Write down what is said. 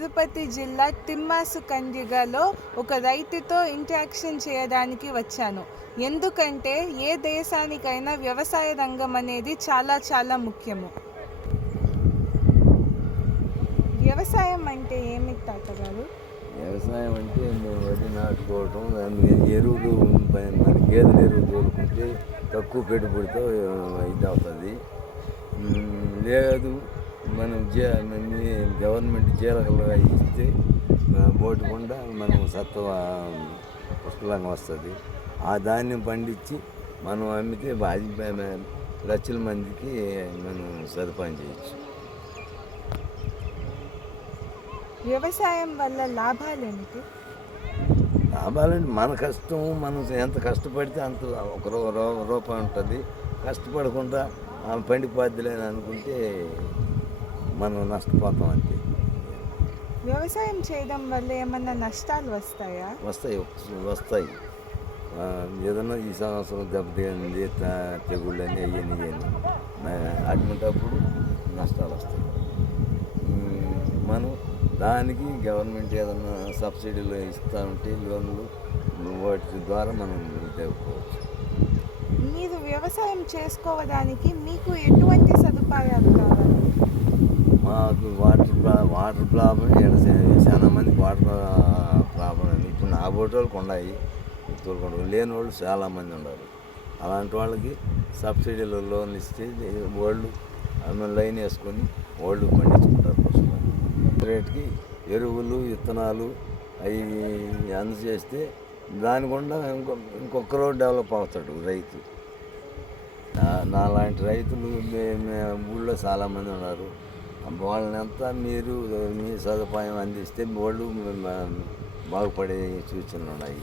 తిరుపతి జిల్లా తిమ్మాసు కండ్రిగలో ఒక రైతుతో ఇంటరాక్షన్ చేయడానికి వచ్చాను. ఎందుకంటే ఏ దేశానికైనా వ్యవసాయ రంగం అనేది చాలా చాలా ముఖ్యము. వ్యవసాయం అంటే ఏమిటి తాతగారు? వ్యవసాయం అంటే వరి నాటుకోవటం, దానికి ఎరువులు మన గేదెల ఎరువులు తోలుకుంటే తక్కువ పెట్టుబడితో ఇది అవుతుంది. లేదు మనం గవర్నమెంట్ జీలకలుగా ఇస్తే బోటుకుండా మనం సత్వ పుష్కలంగా వస్తుంది. ఆ ధాన్యం పండించి మనం అమ్మితే లక్షల మందికి మనం సదుపాయం చేయొచ్చు. వ్యవసాయం వల్ల లాభాలు ఏమిటి? లాభాలంటే మన కష్టం, మనం ఎంత కష్టపడితే అంత ఒక రూపాయి ఉంటుంది. కష్టపడకుండా పండిపోద్దులే అని అనుకుంటే మనం నష్టపోతాం అంతే. వ్యవసాయం చేయడం వల్ల ఏమన్నా నష్టాలు వస్తాయా? వస్తాయి. ఏదన్నా ఈ సంవత్సరం దెబ్బతింది, తెగుళ్ళు అని అవన్నీ అటువంటిప్పుడు నష్టాలు వస్తాయి. మనం దానికి గవర్నమెంట్ ఏదన్నా సబ్సిడీలు ఇస్తూ ఉంటే లోన్లు, వాటి ద్వారా మనం ఇదవుకోవచ్చు. మీరు వ్యవసాయం చేసుకోవడానికి మీకు ఎటువంటి సదుపాయాలు కావాలి? మాకు వాటర్ ప్రాబ్లం, చాలా మందికి వాటర్ ప్రాబ్లం అని ఇప్పుడు నా బోటోళ్ళకి ఉన్నాయి, తోలుకుంటారు. లేని వాళ్ళు చాలామంది ఉన్నారు. అలాంటి వాళ్ళకి సబ్సిడీలో లోన్లు ఇస్తే వాళ్ళు లైన్ వేసుకొని వాళ్ళు పండించుకుంటారు. రేటుకి ఎరువులు, విత్తనాలు అవి అందజేస్తే దాని గుండా ఇంకొకరు డెవలప్ అవుతాడు రైతు. నాలాంటి రైతులు ఊళ్ళో చాలామంది ఉన్నారు. వాళ్ళనంతా మీరు మీ సదుపాయం అందిస్తే వాళ్ళు బాగుపడే సూచనలు ఉన్నాయి.